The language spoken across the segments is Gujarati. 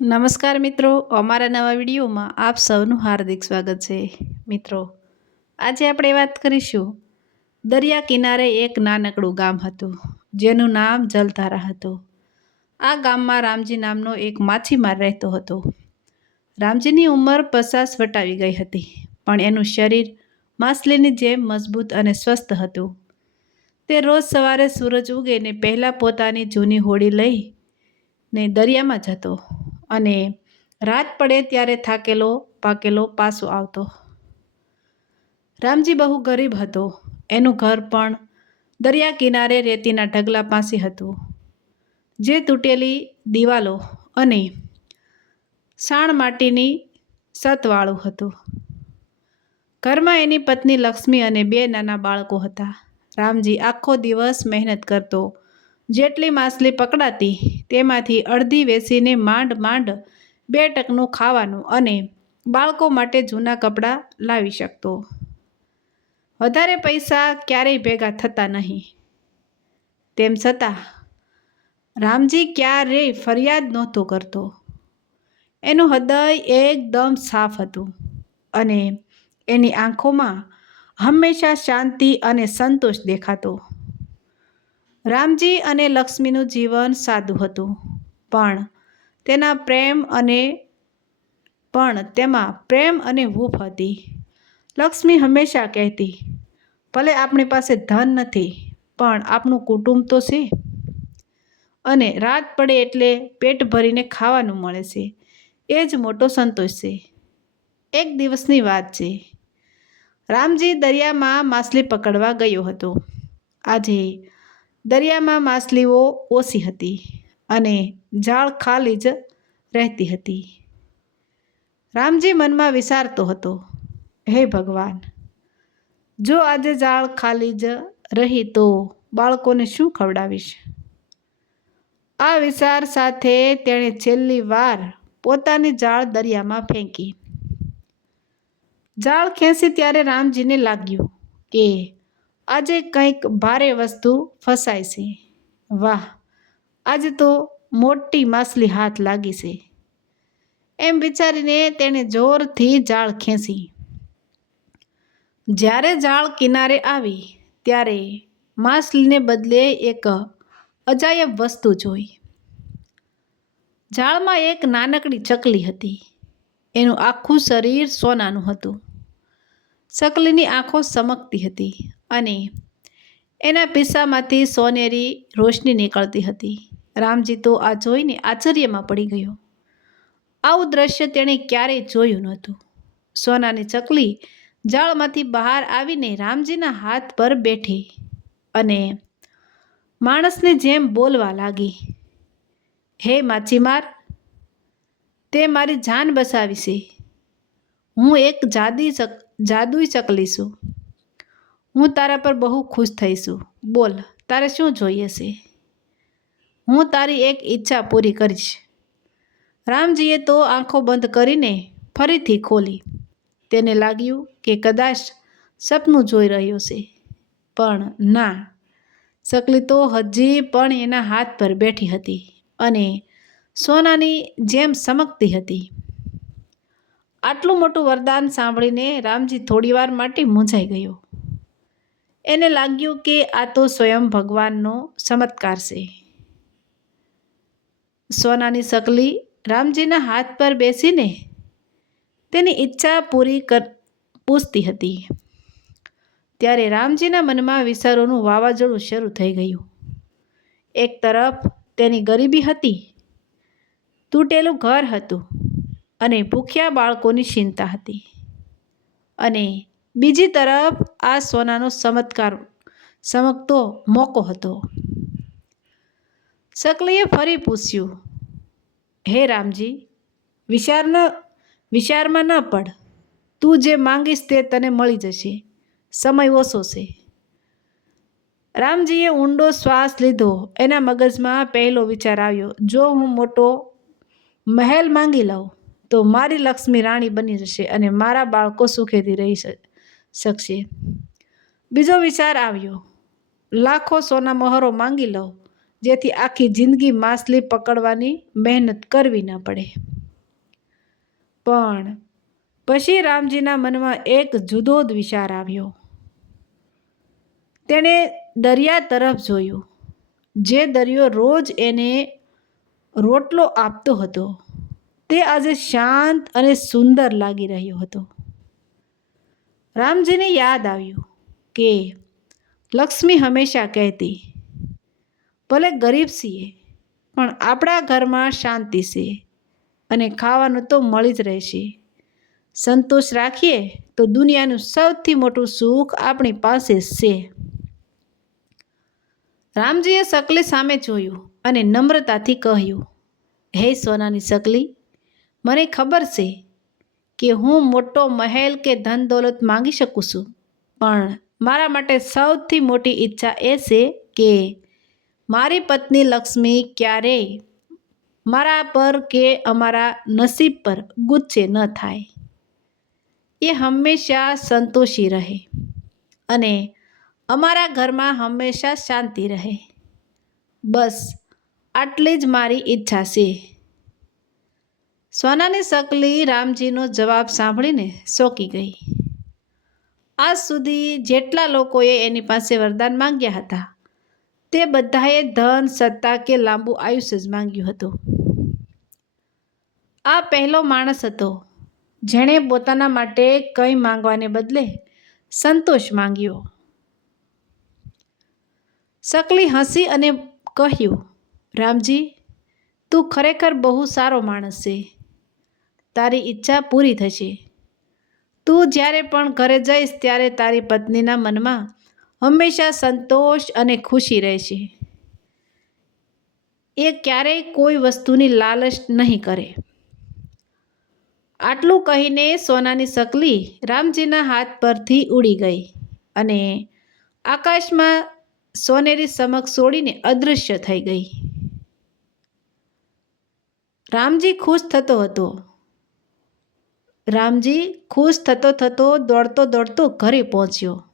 નમસ્કાર મિત્રો, અમારા નવા વિડીયોમાં આપ સૌનું હાર્દિક સ્વાગત છે. મિત્રો, આજે આપણે વાત કરીશું દરિયા કિનારે એક નાનકડું ગામ હતું, જેનું નામ જલધારા હતું. આ ગામમાં રામજી નામનો એક માછીમાર રહેતો હતો. રામજીની ઉંમર પચાસ વટાવી ગઈ હતી, પણ એનું શરીર માછલીની જેમ મજબૂત અને સ્વસ્થ હતું. તે રોજ સવારે સૂરજ ઉગે ને પહેલાં પોતાની જૂની હોડી લઈ ને દરિયામાં જતો. અને રાત પડે ત્યારે થાકેલો પાકેલો પાછો આવતો. રામજી બહુ ગરીબ હતો. એનું ઘર પણ દરિયા કિનારે રેતીના ઢગલા પાસે હતું. જે તૂટેલી દિવાલો અને સાણ માટીની સતવાળું હતું. ઘરમાં એની પત્ની લક્ષ્મી અને બે નાના બાળકો હતા. રામજી આખો દિવસ મહેનત કરતો જેટલી માછલી પકડાતી તેમાંથી અડધી વેચીને માંડ માંડ બે ટકનું ખાવાનું અને બાળકો માટે જૂના કપડાં લાવી શકતો. વધારે પૈસા ક્યારેય ભેગા થતા નહીં. તેમ છતાં, રામજી ક્યારેય ફરિયાદ નહોતો કરતો. એનું હૃદય એકદમ સાફ હતું અને એની આંખોમાં હંમેશા શાંતિ અને સંતોષ દેખાતો. રામજી અને લક્ષ્મીનું જીવન સાદું હતું. પણ તેના પ્રેમ અને પણ તેમાં પ્રેમ અને હૂફ હતી. લક્ષ્મી હંમેશા કહેતી, ભલે આપણી પાસે ધન નથી, પણ આપણું કુટુંબ તો છે. અને રાત પડે એટલે પેટ ભરીને ખાવાનું મળે છે. એ જ મોટો સંતોષ છે. એક દિવસની વાત છે. રામજી દરિયામાં માછલી પકડવા ગયો હતો. આજે દરિયામાં માછલીઓ ઓછી હતી અને ઝાડ ખાલી જ રહેતી હતી. રામજી મનમાં વિચારતો હતો, હે ભગવાન, જો આજે ઝાડ ખાલી જ રહી તો બાળકોને શું ખવડાવીશ? આ વિચાર સાથે તેણે છેલ્લી વાર પોતાની જાળ દરિયામાં ફેંકી. જાળ ખેંચી ત્યારે રામજીને લાગ્યું કે આજે કંઈક ભારે વસ્તુ ફસાય છે. વાહ, આજે તો મોટી માછલી હાથ લાગી છે. એમ વિચારીને તેણે જોરથી જાળ ખેંચી. જ્યારે જાળ કિનારે આવી, ત્યારે માછલીને બદલે એક અજાયબ વસ્તુ જોઈ. જાળમાં એક નાનકડી ચકલી હતી. એનું આખું શરીર સોનાનું હતું. ચકલીની આંખો ચમકતી હતી. અને એના પીસામાંથી સોનેરી રોશની નીકળતી હતી. રામજી તો આ જોઈને આશ્ચર્યમાં પડી ગયો. આવું દ્રશ્ય તેણે ક્યારેય જોયું નહોતું. સોનાની ચકલી જાળમાંથી બહાર આવીને રામજીના હાથ પર બેઠી અને માણસની જેમ બોલવા લાગી, હે માછીમાર, તે મારી જાન બસાવી છે. હું એક જાદી ચક, જાદુઈ ચકલી છું. હું તારા પર બહુ ખુશ થઈશું. બોલ, તારે શું જોઈએ છે? હું તારી એક ઈચ્છા પૂરી કરીશ. રામજીએ તો આંખો બંધ કરીને ફરીથી ખોલી. તેને લાગ્યું કે કદાચ સપનું જોઈ રહ્યો છે. પણ ના, સકલી તો હજી પણ એના હાથ પર બેઠી હતી અને સોનાની જેમ ચમકતી હતી. આટલું મોટું વરદાન સાંભળીને રામજી થોડીવાર માટે મૂંઝાઈ ગયો. એને લાગ્યું કે આ તો સ્વયં ભગવાનનો ચમત્કાર છે. સોનાની સકલી રામજીના હાથ પર બેસીને તેની ઈચ્છા પૂરી કર, પૂછતી હતી. ત્યારે રામજીના મનમાં વિચારોનું વાવાઝોડું શરૂ થઈ ગયું. એક તરફ તેની ગરીબી હતી, તૂટેલું ઘર હતું અને ભૂખ્યા બાળકોની ચિંતા હતી અને બીજી તરફ આ સોનાનો ચમત્કાર ચમકતો મોકો હતો. સકલીએ ફરી પૂછ્યું, હે રામજી વિચાર ન વિચારમાં ન પડ. તું જે માંગીશ તે તને મળી જશે. સમય ઓછો છે. રામજીએ ઊંડો શ્વાસ લીધો. એના મગજમાં પહેલો વિચાર આવ્યો, જો હું મોટો મહેલ માંગી લઉં, તો મારી લક્ષ્મી રાણી બની જશે અને મારા બાળકો સુખેથી રહી શકશે. બીજો વિચાર આવ્યો. લાખો સોના મહોરો માંગી લઉં, જેથી આખી જિંદગી માછલી પકડવાની મહેનત કરવી ન પડે. પણ પછી રામજીના મનમાં એક જુદો જ વિચાર આવ્યો. તેણે દરિયા તરફ જોયું. જે દરિયો રોજ એને રોટલો આપતો હતો. તે આજે શાંત અને સુંદર લાગી રહ્યો હતો. રામજીને યાદ આવ્યું કે લક્ષ્મી હંમેશા કહેતી, ભલે ગરીબ છીએ પણ આપણા ઘરમાં શાંતિ છે અને ખાવાનું તો મળી જ રહેશે. સંતોષ રાખીએ તો દુનિયાનું સૌથી મોટું સુખ આપણી પાસે છે. રામજીએ સકલી સામે જોયું અને નમ્રતાથી કહ્યું, હે સોનાની સકલી મને ખબર છે કે હું મોટો મહેલ કે ધન દોલત માંગી શકું છું. પણ મારા માટે સૌથી મોટી ઈચ્છા એ છે કે મારી પત્ની લક્ષ્મી ક્યારેય મારા પર કે અમારા નસીબ પર ગુસ્સે ન થાય. એ હંમેશા સંતોષી રહે અને અમારા ઘરમાં હંમેશા શાંતિ રહે. બસ, આટલી જ મારી ઈચ્છા છે. સોનાની સકલી રામજીનો જવાબ સાંભળીને સોકી ગઈ. આજ સુધી જેટલા લોકોએ એની પાસે વરદાન માંગ્યા હતા, તે બધાએ ધન, સત્તા કે લાંબુ આયુષ્ય જ માંગ્યું હતું. આ પહેલો માણસ હતો જેણે પોતાના માટે કંઈ માંગવાને બદલે સંતોષ માંગ્યો. સકલી હસી અને કહ્યું, રામજી, તું ખરેખર બહુ સારો માણસ છે. તારી ઈચ્છા પૂરી થશે. તું જ્યારે પણ ઘરે જઈશ ત્યારે તારી પત્નીના મનમાં હંમેશા સંતોષ અને ખુશી રહેશે. એ ક્યારેય કોઈ વસ્તુની લાલચ નહીં કરે. આટલું કહીને સોનાની સકલી રામજીના હાથ પરથી ઉડી ગઈ અને આકાશમાં સોનેરી સમક્ષ છોડીને અદૃશ્ય થઈ ગઈ. રામજી ખુશ થતો હતો. રામજી ખુશ થતો થતો દોડતો દોડતો ઘરે પહોંચ્યો.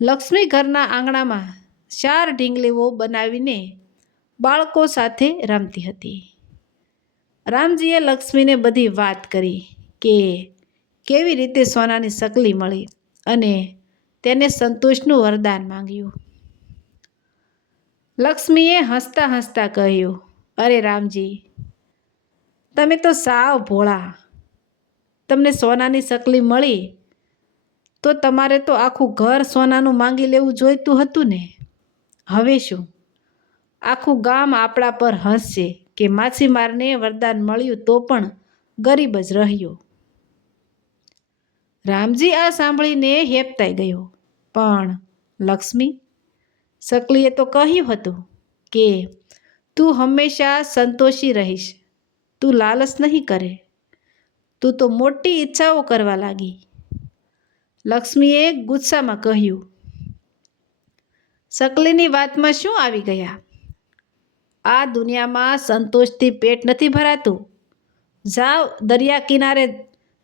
લક્ષ્મી ઘરના આંગણામાં ચાર ઢીંગલીઓ બનાવીને બાળકો સાથે રમતી હતી. રામજીએ લક્ષ્મીને બધી વાત કરી કે કેવી રીતે સોનાની સકલી મળી અને તેને સંતોષનું વરદાન માંગ્યું. લક્ષ્મીએ હસતા હસતા કહ્યું, અરે રામજી, તમે તો સાવ ભોળા તમને સોનાની સકલી મળી, તો તમારે તો આખું ઘર સોનાનું માંગી લેવું જોઈતું હતું ને? હવે શું? આખું ગામ આપણા પર હસશે કે માછીમારને વરદાન મળ્યું તો પણ ગરીબ જ રહ્યો. રામજી આ સાંભળીને હેપતાઈ ગયો. પણ લક્ષ્મી, સકલીએ તો કહ્યું હતું કે તું હંમેશા સંતોષી રહીશ. તું લાલચ નહીં કરે. તું તો મોટી ઈચ્છાઓ કરવા લાગી. લક્ષ્મીએ ગુસ્સામાં કહ્યું સકલીની વાતમાં શું આવી ગયા? આ દુનિયામાં સંતોષથી પેટ નથી ભરાતું. જાઓ દરિયા કિનારે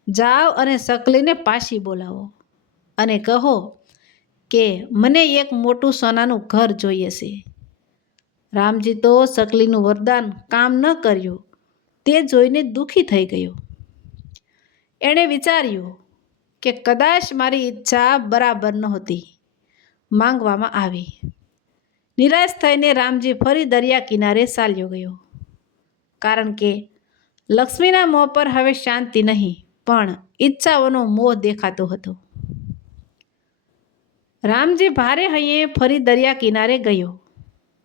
જાઓ અને સકલીને પાછી બોલાવો અને કહો કે મને એક મોટું સોનાનું ઘર જોઈએ છે. રામજી તો સકલીનું વરદાન કામ ન કર્યું. તે જોઈને દુઃખી થઈ ગયો. એણે વિચાર્યું કે કદાચ મારી ઈચ્છા બરાબર નહોતી. માંગવામાં આવી. નિરાશ થઈને રામજી ફરી દરિયા કિનારે ચાલ્યો ગયો. કારણ કે લક્ષ્મીના મોં પર હવે શાંતિ નહીં, પણ ઈચ્છાઓનો મોહ દેખાતો હતો. રામજી ભારે હૈયે ફરી દરિયા કિનારે ગયો.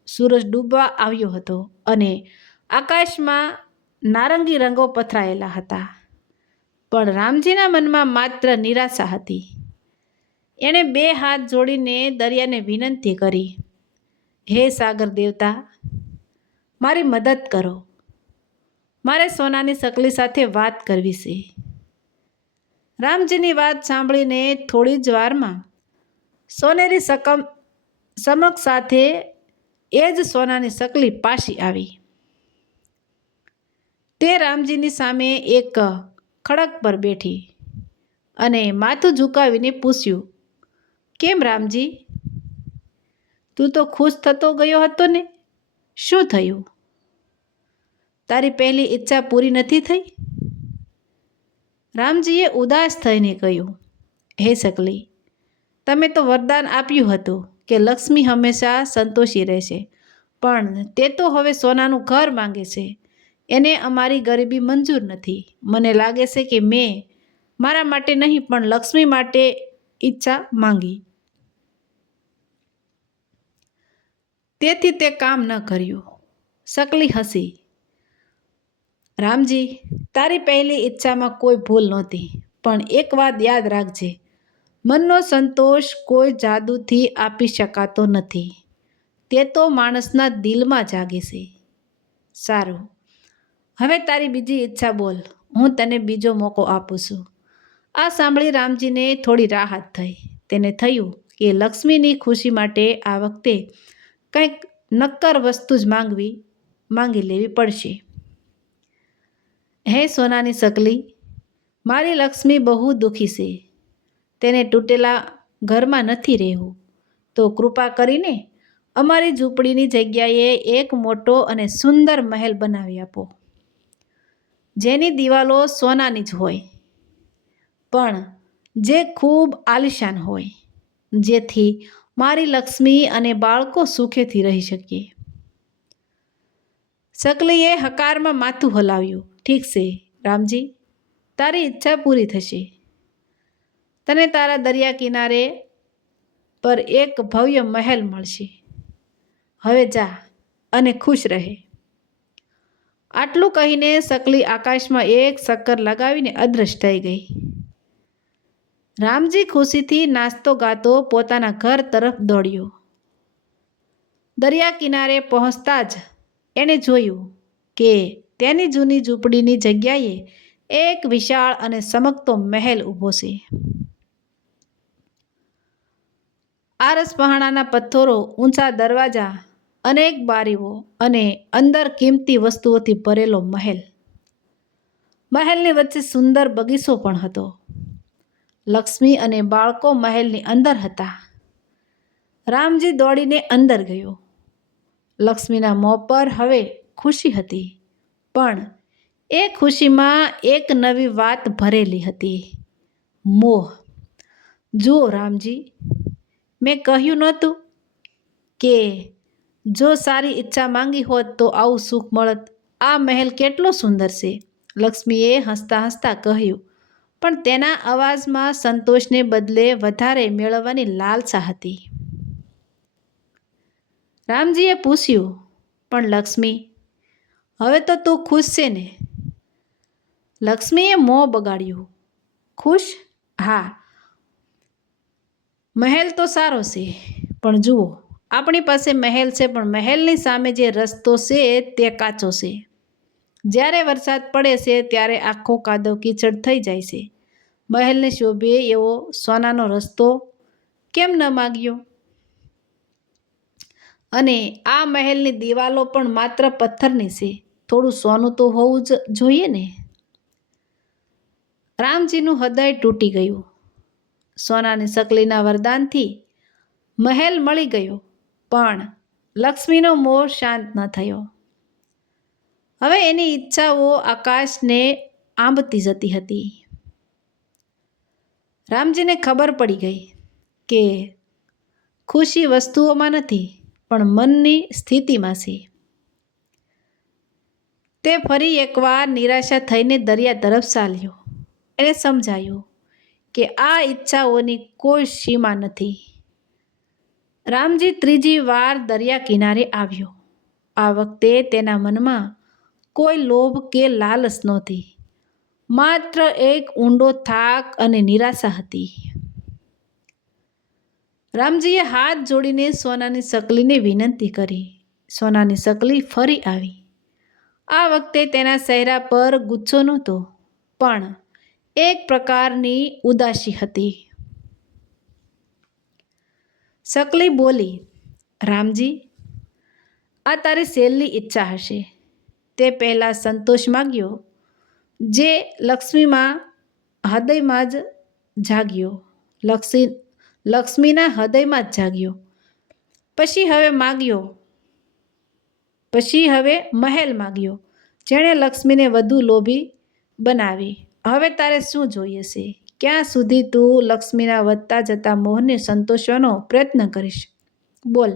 સૂરજ ડૂબવા આવ્યો હતો અને આકાશમાં નારંગી રંગો પથરાયેલા હતા. પણ રામજીના મનમાં માત્ર નિરાશા હતી. એણે બે હાથ જોડીને દરિયાને વિનંતી કરી, હે સાગર દેવતા, મારી મદદ કરો. મારે સોનાની સકલી સાથે વાત કરવી છે. રામજીની વાત સાંભળીને થોડી જ વારમાં સોનેરી સકમ સમક સાથે એ જ સોનાની સકલી પાછી આવી. તે રામજીની સામે એક ખડક પર બેઠી અને માથું ઝુકાવીને પૂછ્યું, કેમ રામજી? તું તો ખુશ થતો ગયો હતો ને? શું થયું? તારી પહેલી ઈચ્છા પૂરી નથી થઈ? રામજીએ ઉદાસ થઈને કહ્યું, હે સકલી તમે તો વરદાન આપ્યું હતું કે લક્ષ્મી હંમેશા સંતોષી રહેશે, પણ તે તો હવે સોનાનું ઘર માંગે છે એને અમારી ગરીબી મંજૂર નથી. મને લાગે છે કે મેં મારા માટે નહીં, પણ લક્ષ્મી માટે ઈચ્છા માંગી. તેથી તે કામ ન કર્યું. સકલી હસી. રામજી, તારી પહેલી ઈચ્છામાં કોઈ ભૂલ નહોતી, પણ એક વાત યાદ રાખજે. મનનો સંતોષ કોઈ જાદુથી આપી શકાતો નથી. તે તો માણસના દિલમાં જાગે છે. સારું. હવે તારી બીજી ઈચ્છા બોલ. હું તને બીજો મોકો આપું છું. આ સાંભળી રામજીને થોડી રાહત થઈ. તેને થયું કે લક્ષ્મીની ખુશી માટે આ વખતે કંઈક નક્કર વસ્તુ જ માંગવી, માંગી લેવી પડશે. હે સોનાની સકલી, મારી લક્ષ્મી બહુ દુઃખી છે. તેને તૂટેલા ઘરમાં નથી રહેવું. તો કૃપા કરીને અમારી ઝૂંપડીની જગ્યાએ એક મોટો અને સુંદર મહેલ બનાવી આપો. જેની દિવાલો સોનાની જ હોય. પણ જે ખૂબ આલિશાન હોય, જેથી મારી લક્ષ્મી અને બાળકો સુખેથી રહી શકીએ. સકલીએ હકારમાં માથું હલાવ્યું. ઠીક છે, રામજી, તારી ઈચ્છા પૂરી થશે. તને તારા દરિયા કિનારે પર એક ભવ્ય મહેલ મળશે. હવે જા અને ખુશ રહે. આટલું કહીને સકલી આકાશમાં એક ચક્કર લગાવીને અદૃશ્ય થઈ ગઈ. રામજી ખુશીથી નાસ્તો ગાતો પોતાના ઘર તરફ દોડ્યો. દરિયા કિનારે પહોંચતા જ એણે જોયું કે તેની જૂની ઝૂંપડીની જગ્યાએ એક વિશાળ અને ચમકતો મહેલ ઊભો છે. આરસ પહાણાના પથ્થરો ઊંચા દરવાજા અનેક બારીઓ અને અંદર કિંમતી વસ્તુઓથી ભરેલો મહેલ. મહેલની વચ્ચે સુંદર બગીચો પણ હતો. લક્ષ્મી અને બાળકો મહેલની અંદર હતા. રામજી દોડીને અંદર ગયો. લક્ષ્મીના મોં પર હવે ખુશી હતી, પણ એ ખુશીમાં એક નવી વાત ભરેલી હતી. મોહ. જુઓ, રામજી, મેં કહ્યું નહોતું કે જો સારી ઈચ્છા માંગી હોત તો આવું સુખ મળત. આ મહેલ કેટલો સુંદર છે. લક્ષ્મીએ હસતા હસતા કહ્યું. પણ તેના અવાજમાં સંતોષને બદલે વધારે મેળવવાની લાલસા હતી. રામજીએ પૂછ્યું, પણ લક્ષ્મી, હવે તો તું ખુશ છે ને? લક્ષ્મીએ મોં બગાડ્યું. ખુશ? હા. મહેલ તો સારો છે. પણ જુઓ આપણી પાસે મહેલ છે, પણ મહેલની સામે જે રસ્તો છે, તે કાચો છે. જ્યારે વરસાદ પડે છે, ત્યારે આખો કાદવ કીચડ થઈ જાય છે. મહેલને શોભે એવો સોનાનો રસ્તો કેમ ન માગ્યો? અને આ મહેલની દિવાલો પણ માત્ર પથ્થરની છે, થોડું સોનું તો હોવું જ જોઈએ ને? રામજીનું હૃદય તૂટી ગયું. સોનાની સકલીના વરદાનથી મહેલ મળી ગયો. પણ લક્ષ્મીનો મોર શાંત ન થયો. હવે એની ઈચ્છાઓ આકાશને આંબતી જતી હતી. રામજીને ખબર પડી ગઈ કે ખુશી વસ્તુઓમાં નથી, પણ મનની સ્થિતિમાં છે. તે ફરી એકવાર નિરાશા થઈને દરિયા તરફ ચાલ્યો. એને સમજાયું કે આ ઈચ્છાઓની કોઈ સીમા નથી. રામજી ત્રીજી વાર દરિયા કિનારે આવ્યો. આ વખતે તેના મનમાં કોઈ લોભ કે લાલચ નહોતી. માત્ર એક ઊંડો થાક અને નિરાશા હતી. રામજીએ હાથ જોડીને સોનાની સકલીને વિનંતી કરી. સોનાની સકલી ફરી આવી. આ વખતે તેના ચહેરા પર ગુસ્સો નહોતો, પણ એક પ્રકારની ઉદાસી હતી. સકલી બોલી, રામજી, આ તારી સેલની ઈચ્છા હશે. તે પહેલાં સંતોષ માગ્યો, જે લક્ષ્મીમાં હૃદયમાં જ જાગ્યો. લક્ષ્મી, લક્ષ્મીના હૃદયમાં જ જાગ્યો. પછી હવે માગ્યો, પછી હવે મહેલ માગ્યો. જેણે લક્ષ્મીને વધુ લોભી બનાવી. હવે તારે શું જોઈએ છે? ક્યાં સુધી તું લક્ષ્મીના વધતા જતા મોહને સંતોષવાનો પ્રયત્ન કરીશ? બોલ.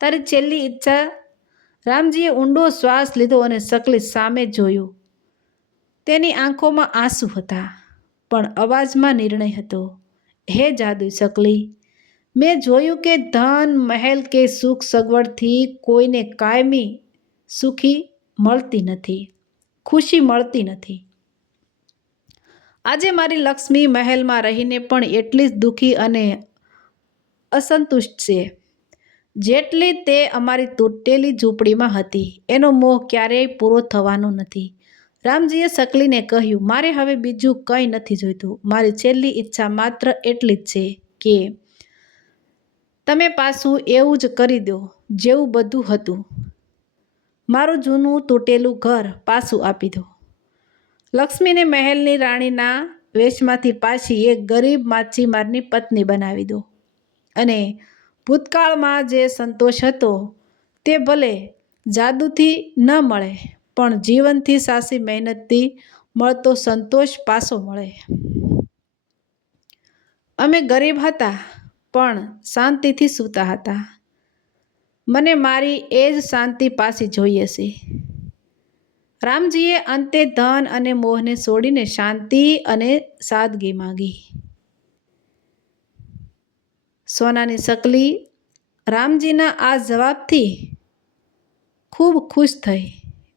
તારી છેલ્લી ઈચ્છા? રામજીએ ઊંડો શ્વાસ લીધો અને સકલી સામે જોયું. તેની આંખોમાં આંસુ હતા, પણ અવાજમાં નિર્ણય હતો. હે જાદુ સકલી, મેં જોયું કે ધન, મહેલ કે સુખ સગવડથી કોઈને કાયમી સુખી મળતી નથી, ખુશી મળતી નથી. આજે મારી લક્ષ્મી મહેલમાં રહીને પણ એટલી જ દુઃખી અને અસંતુષ્ટ છે. જેટલી તે અમારી તૂટેલી ઝૂંપડીમાં હતી, એનો મોહ ક્યારેય પૂરો થવાનો નથી. રામજીએ સકલીને કહ્યું, મારે હવે બીજું કંઈ નથી જોઈતું. મારી છેલ્લી ઈચ્છા માત્ર એટલી જ છે કે તમે પાછું એવું જ કરી દો જેવું બધું હતું. મારું જૂનું તૂટેલું ઘર પાછું આપી દો. લક્ષ્મીને મહેલની રાણીના વેશમાંથી પાછી એક ગરીબ માછીમારની પત્ની બનાવી દો. અને ભૂતકાળમાં જે સંતોષ હતો તે ભલે જાદુથી ન મળે, પણ જીવનથી સાસી મહેનતથી મળતો સંતોષ પાછો મળે. અમે ગરીબ હતા, પણ શાંતિથી સૂતા હતા. મને મારી એ જ શાંતિ પાછી જોઈએ છે. રામજીએ અંતે ધન અને મોહને છોડીને શાંતિ અને સાદગી માગી. સોનાની સકલી રામજીના આ જવાબથી ખૂબ ખુશ થઈ.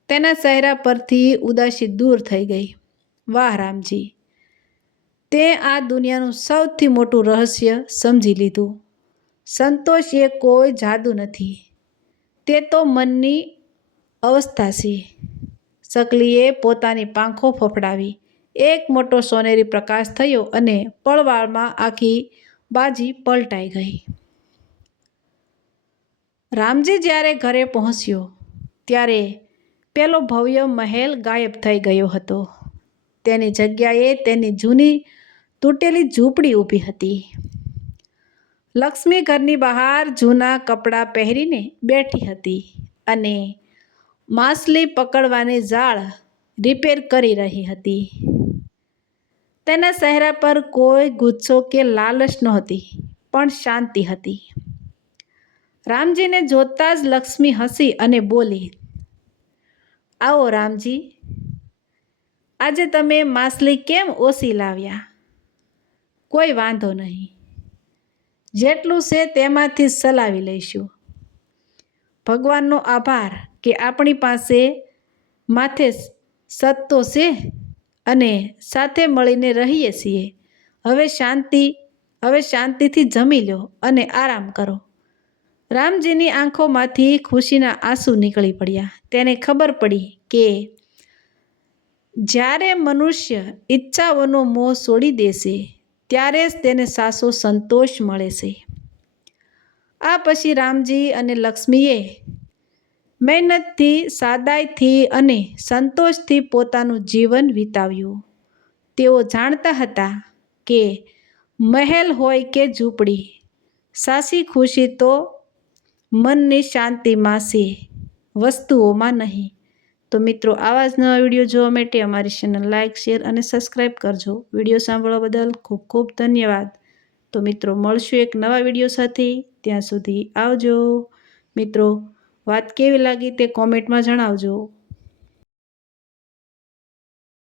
તેના ચહેરા પરથી ઉદાસી દૂર થઈ ગઈ. વાહ રામજી, તે આ દુનિયાનું સૌથી મોટું રહસ્ય સમજી લીધું. સંતોષ એ કોઈ જાદુ નથી. તે તો મનની અવસ્થા છે. સકલીએ પોતાની પાંખો ફફડાવી. એક મોટો સોનેરી પ્રકાશ થયો અને પળવાળમાં આખી બાજી પલટાઈ ગઈ. રામજી જ્યારે ઘરે પહોંચ્યો, ત્યારે પેલો ભવ્ય મહેલ ગાયબ થઈ ગયો હતો. તેની જગ્યાએ તેની જૂની તૂટેલી ઝૂંપડી ઊભી હતી. લક્ષ્મી ઘરની બહાર જૂના કપડાં પહેરીને બેઠી હતી અને માછલી પકડવાની જાળ રિપેર કરી રહી હતી. તેના ચહેરા પર કોઈ ગુસ્સો કે લાલચ નહોતી, પણ શાંતિ હતી. રામજીને જોતાં જ લક્ષ્મી હસી અને બોલી, આવો રામજી, આજે તમે માછલી કેમ ઓછી લાવ્યા? કોઈ વાંધો નહીં. જેટલું છે તેમાંથી સલાવી લઈશું. ભગવાનનો આભાર. કે આપણી પાસે માથે સત્તો છે અને સાથે મળીને રહીએ છીએ. હવે શાંતિ, હવે શાંતિથી જમી લો અને આરામ કરો. રામજીની આંખોમાંથી ખુશીના આંસુ નીકળી પડ્યા. તેને ખબર પડી કે જ્યારે મનુષ્ય ઈચ્છાઓનો મોહ છોડી દેશે ત્યારે જ તેને સાસો સંતોષ મળે છે. આ પછી રામજી અને લક્ષ્મીએ મહેનતથી, સાદાઈથી અને સંતોષથી પોતાનું જીવન વિતાવ્યું. તેઓ જાણતા હતા કે મહેલ હોય કે ઝૂંપડી, સાસી ખુશી તો મનની શાંતિમાં છે વસ્તુઓમાં નહીં. તો મિત્રો, આવા જ નવા વીડિયો જોવા માટે અમારી ચેનલ લાઇક શેર અને સબસ્ક્રાઈબ કરજો. વીડિયો સાંભળવા બદલ ખૂબ ખૂબ ધન્યવાદ. તો મિત્રો, મળશું એક નવા વીડિયો સાથે. ત્યાં સુધી આવજો. મિત્રો વાત કેવી લાગી તે કોમેન્ટમાં જણાવજો.